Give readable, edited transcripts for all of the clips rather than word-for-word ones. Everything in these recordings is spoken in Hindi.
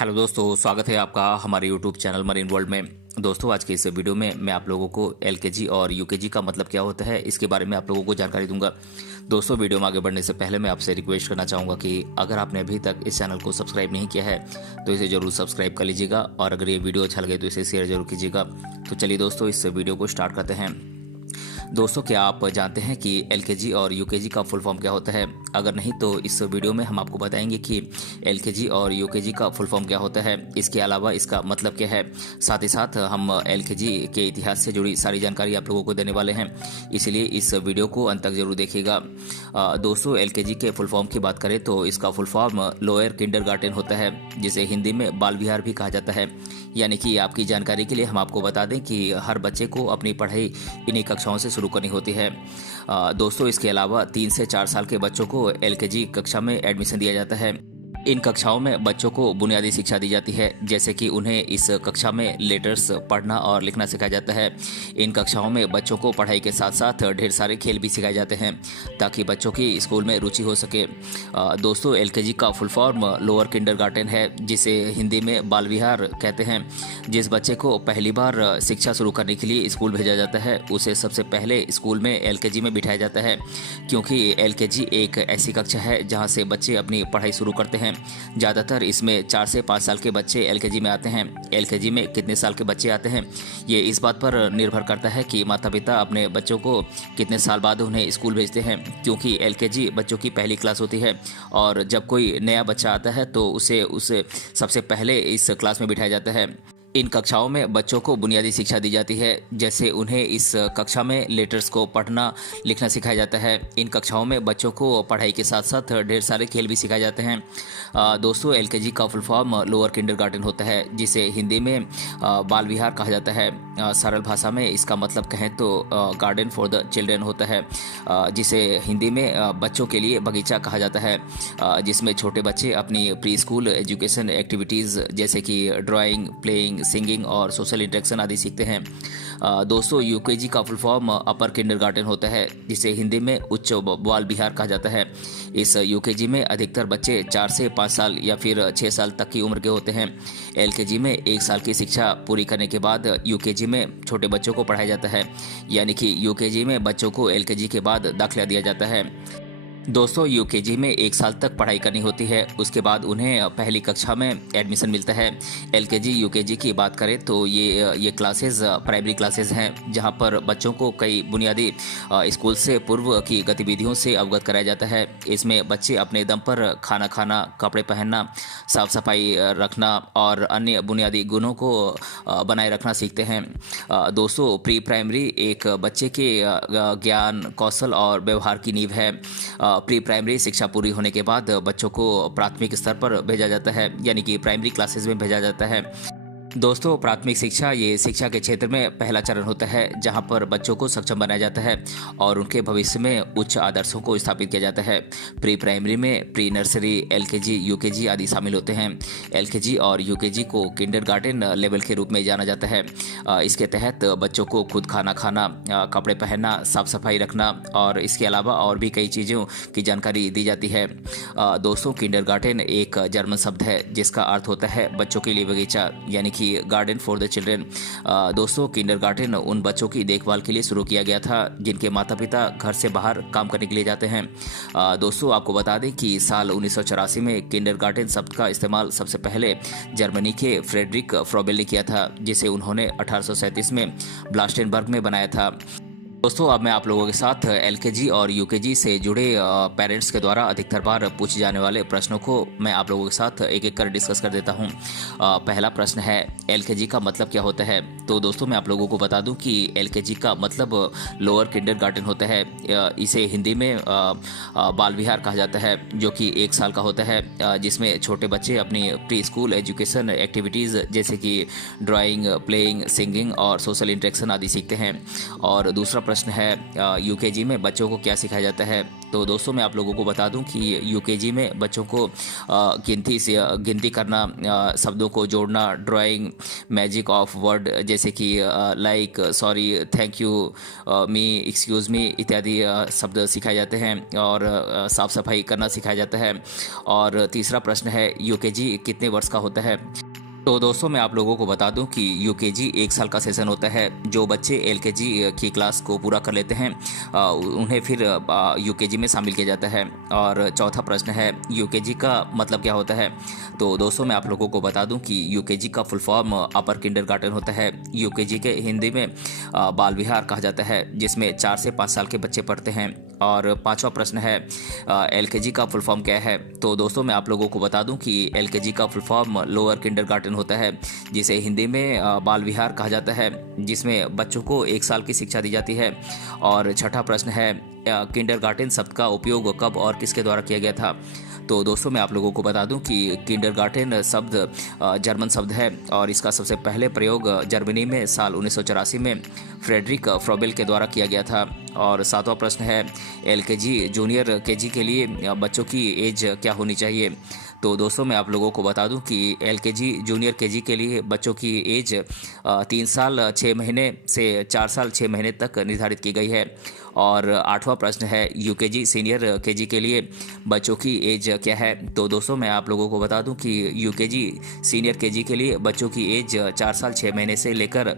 हेलो दोस्तों, स्वागत है आपका हमारे यूट्यूब चैनल मरीन वर्ल्ड में। दोस्तों, आज के इस वीडियो में मैं आप लोगों को एलकेजी और यूकेजी का मतलब क्या होता है इसके बारे में आप लोगों को जानकारी दूंगा। दोस्तों, वीडियो में आगे बढ़ने से पहले मैं आपसे रिक्वेस्ट करना चाहूँगा कि अगर आपने अभी तक इस चैनल को सब्सक्राइब नहीं किया है तो इसे ज़रूर सब्सक्राइब कर लीजिएगा और अगर ये वीडियो अच्छा लगे तो इसे शेयर जरूर कीजिएगा। तो चलिए दोस्तों, इस वीडियो को स्टार्ट करते हैं। दोस्तों, क्या आप जानते हैं कि एलकेजी और यूकेजी का फुल फॉर्म क्या होता है? अगर नहीं तो इस वीडियो में हम आपको बताएंगे कि एलकेजी और यूकेजी का फुल फॉर्म क्या होता है, इसके अलावा इसका मतलब क्या है। साथ ही साथ हम एलकेजी के इतिहास से जुड़ी सारी जानकारी आप लोगों को देने वाले हैं, इसलिए इस वीडियो को अंत तक जरूर देखिएगा। दोस्तों, एलकेजी के फुल फॉर्म की बात करें तो इसका फुल फॉर्म लोअर किंडरगार्टन होता है, जिसे हिंदी में बाल विहार भी कहा जाता है। यानी कि आपकी जानकारी के लिए हम आपको बता दें कि हर बच्चे को अपनी पढ़ाई इन्हीं कक्षाओं से शुरू करनी होती है। दोस्तों, इसके अलावा 3 से 4 साल के बच्चों को एलकेजी कक्षा में एडमिशन दिया जाता है। इन कक्षाओं में बच्चों को बुनियादी शिक्षा दी जाती है, जैसे कि उन्हें इस कक्षा में लेटर्स पढ़ना और लिखना सिखाया जाता है। इन कक्षाओं में बच्चों को पढ़ाई के साथ साथ ढेर सारे खेल भी सिखाए जाते हैं ताकि बच्चों की स्कूल में रुचि हो सके। दोस्तों, एलकेजी का फुल फॉर्म लोअर किंडरगार्टन है, जिसे हिंदी में बाल विहार कहते हैं। जिस बच्चे को पहली बार शिक्षा शुरू करने के लिए स्कूल भेजा जाता है उसे सबसे पहले स्कूल में एलकेजी में बिठाया जाता है, क्योंकि एलकेजी एक ऐसी कक्षा है जहाँ से बच्चे अपनी पढ़ाई शुरू करते हैं। ज़्यादातर इसमें 4 से 5 साल के बच्चे एलकेजी में आते हैं। एलकेजी में कितने साल के बच्चे आते हैं ये इस बात पर निर्भर करता है कि माता पिता अपने बच्चों को कितने साल बाद उन्हें स्कूल भेजते हैं, क्योंकि एलकेजी बच्चों की पहली क्लास होती है और जब कोई नया बच्चा आता है तो उसे सबसे पहले इस क्लास में बिठाया जाता है। इन कक्षाओं में बच्चों को बुनियादी शिक्षा दी जाती है, जैसे उन्हें इस कक्षा में लेटर्स को पढ़ना लिखना सिखाया जाता है। इन कक्षाओं में बच्चों को पढ़ाई के साथ साथ ढेर सारे खेल भी सिखाए जाते हैं। दोस्तों, एलकेजी का फुल फॉर्म लोअर किंडरगार्टन होता है, जिसे हिंदी में बाल विहार कहा जाता है। सरल भाषा में इसका मतलब कहें तो गार्डन फॉर द चिल्ड्रेन होता है, जिसे हिंदी में बच्चों के लिए बगीचा कहा जाता है, जिसमें छोटे बच्चे अपनी प्री स्कूल एजुकेशन एक्टिविटीज़ जैसे कि ड्राइंग, प्लेइंग, सिंगिंग और सोशल इंटरेक्शन आदि सीखते हैं। दोस्तों, यूकेजी का फुल फॉर्म अपर किंडरगार्टन होता है, जिसे हिंदी में उच्च बाल विहार कहा जाता है। इस यूकेजी में अधिकतर बच्चे 4 से 5 साल या फिर 6 साल तक की उम्र के होते हैं। एलकेजी में 1 साल की शिक्षा पूरी करने के बाद यूकेजी में छोटे बच्चों को पढ़ाया जाता है, यानी कि यूकेजी में बच्चों को एलकेजी के बाद दाखिला दिया जाता है। दोस्तों, यूकेजी में 1 साल तक पढ़ाई करनी होती है, उसके बाद उन्हें पहली कक्षा में एडमिशन मिलता है। एलकेजी यूकेजी की बात करें तो ये क्लासेस प्राइमरी क्लासेस हैं, जहां पर बच्चों को कई बुनियादी स्कूल से पूर्व की गतिविधियों से अवगत कराया जाता है। इसमें बच्चे अपने दम पर खाना खाना, कपड़े पहनना, साफ सफाई रखना और अन्य बुनियादी गुणों को बनाए रखना सीखते हैं। दोस्तों, प्री प्राइमरी एक बच्चे के ज्ञान, कौशल और व्यवहार की नींव है। प्री प्राइमरी शिक्षा पूरी होने के बाद बच्चों को प्राथमिक स्तर पर भेजा जाता है, यानी कि प्राइमरी क्लासेस में भेजा जाता है। दोस्तों, प्राथमिक शिक्षा ये शिक्षा के क्षेत्र में पहला चरण होता है, जहां पर बच्चों को सक्षम बनाया जाता है और उनके भविष्य में उच्च आदर्शों को स्थापित किया जाता है। प्री प्राइमरी में प्री नर्सरी, एलकेजी, यूकेजी आदि शामिल होते हैं। एलकेजी और यूकेजी को किंडरगार्टन लेवल के रूप में जाना जाता है। इसके तहत बच्चों को खुद खाना खाना, कपड़े पहनना, साफ सफाई रखना और इसके अलावा और भी कई चीज़ों की जानकारी दी जाती है। दोस्तों, किंडरगार्टन एक जर्मन शब्द है जिसका अर्थ होता है बच्चों के लिए बगीचा, यानी गार्डन फॉर द चिल्ड्रेन। दोस्तों, किंडरगार्टन उन बच्चों की देखभाल के लिए शुरू किया गया था जिनके माता पिता घर से बाहर काम करने के लिए जाते हैं। दोस्तों, आपको बता दें कि साल 1984 में किंडरगार्टन शब्द का इस्तेमाल सबसे पहले जर्मनी के फ्रेडरिक फ्रोबेल ने किया था, जिसे उन्होंने 1837 में ब्लास्टेनबर्ग में बनाया था। दोस्तों, अब मैं आप लोगों के साथ एलकेजी और यूकेजी से जुड़े पेरेंट्स के द्वारा अधिकतर बार पूछे जाने वाले प्रश्नों को मैं आप लोगों के साथ एक एक कर डिस्कस कर देता हूं। पहला प्रश्न है, एलकेजी का मतलब क्या होता है? तो दोस्तों, मैं आप लोगों को बता दूं कि एलकेजी का मतलब लोअर किंडरगार्टन होता है। इसे हिंदी में बाल विहार कहा जाता है, जो कि 1 साल का होता है, जिसमें छोटे बच्चे अपनी प्री स्कूल एजुकेशन एक्टिविटीज़ जैसे कि ड्राइंग, प्लेइंग, सिंगिंग और सोशल इंटरेक्शन आदि सीखते हैं। और दूसरा प्रश्न है यूकेजी में बच्चों को क्या सिखाया जाता है। तो दोस्तों मैं आप लोगों को बता दूं कि यूकेजी में बच्चों को गिनती करना, शब्दों को जोड़ना, ड्राइंग, मैजिक ऑफ वर्ड जैसे कि like, sorry, thank you, me, excuse me इत्यादि शब्द सिखाए जाते हैं और साफ़ सफाई करना सिखाया जाता है। और तीसरा प्रश्न है यूकेजी कितने वर्ष का होता है। तो दोस्तों मैं आप लोगों को बता दूं कि यूकेजी 1 साल का सेशन होता है। जो बच्चे एलकेजी की क्लास को पूरा कर लेते हैं उन्हें फिर यूकेजी में शामिल किया जाता है। और चौथा प्रश्न है यूकेजी का मतलब क्या होता है। तो दोस्तों मैं आप लोगों को बता दूं कि यूकेजी का फुल फॉर्म अपर किंडरगार्टन होता है। यूकेजी के हिंदी में बाल विहार कहा जाता है, जिसमें 4 से 5 साल के बच्चे पढ़ते हैं। और पांचवा प्रश्न है एलकेजी का फुल फॉर्म क्या है। तो दोस्तों मैं आप लोगों को बता दूं कि एलकेजी का फुल फॉर्म लोअर किंडरगार्टन होता है, जिसे हिंदी में बाल विहार कहा जाता है, जिसमें बच्चों को 1 साल की शिक्षा दी जाती है। और छठा प्रश्न है किंडरगार्टन शब्द का उपयोग कब और किसके द्वारा किया गया था। तो दोस्तों मैं आप लोगों को बता दूं कि किंडरगार्टन शब्द जर्मन शब्द है और इसका सबसे पहले प्रयोग जर्मनी में साल 1984 में फ्रेडरिक फ्रोबेल के द्वारा किया गया था। और सातवां प्रश्न है एलकेजी जूनियर केजी के लिए बच्चों की एज क्या होनी चाहिए। तो दोस्तों मैं आप लोगों को बता दूं कि एलकेजी जूनियर केजी के लिए बच्चों की एज 3 साल 6 महीने से 4 साल 6 महीने तक निर्धारित की गई है। और आठवां प्रश्न है यूकेजी सीनियर केजी के लिए बच्चों की एज क्या है। तो दोस्तों मैं आप लोगों को बता दूं कि यूकेजी सीनियर केजी के लिए बच्चों की एज 4 साल 6 महीने से लेकर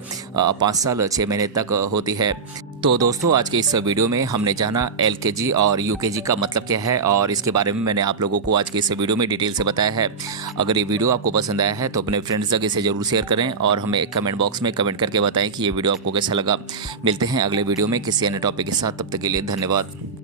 5 साल 6 महीने तक होती है। तो दोस्तों आज के इस वीडियो में हमने जाना एलकेजी और यूकेजी का मतलब क्या है और इसके बारे में मैंने आप लोगों को आज के इस वीडियो में डिटेल से बताया है। अगर ये वीडियो आपको पसंद आया है तो अपने फ्रेंड्स तक इसे जरूर शेयर करें और हमें कमेंट बॉक्स में कमेंट करके बताएं कि ये वीडियो आपको कैसा लगा। मिलते हैं अगले वीडियो में किसी अन्य टॉपिक के साथ, तब तक के लिए धन्यवाद।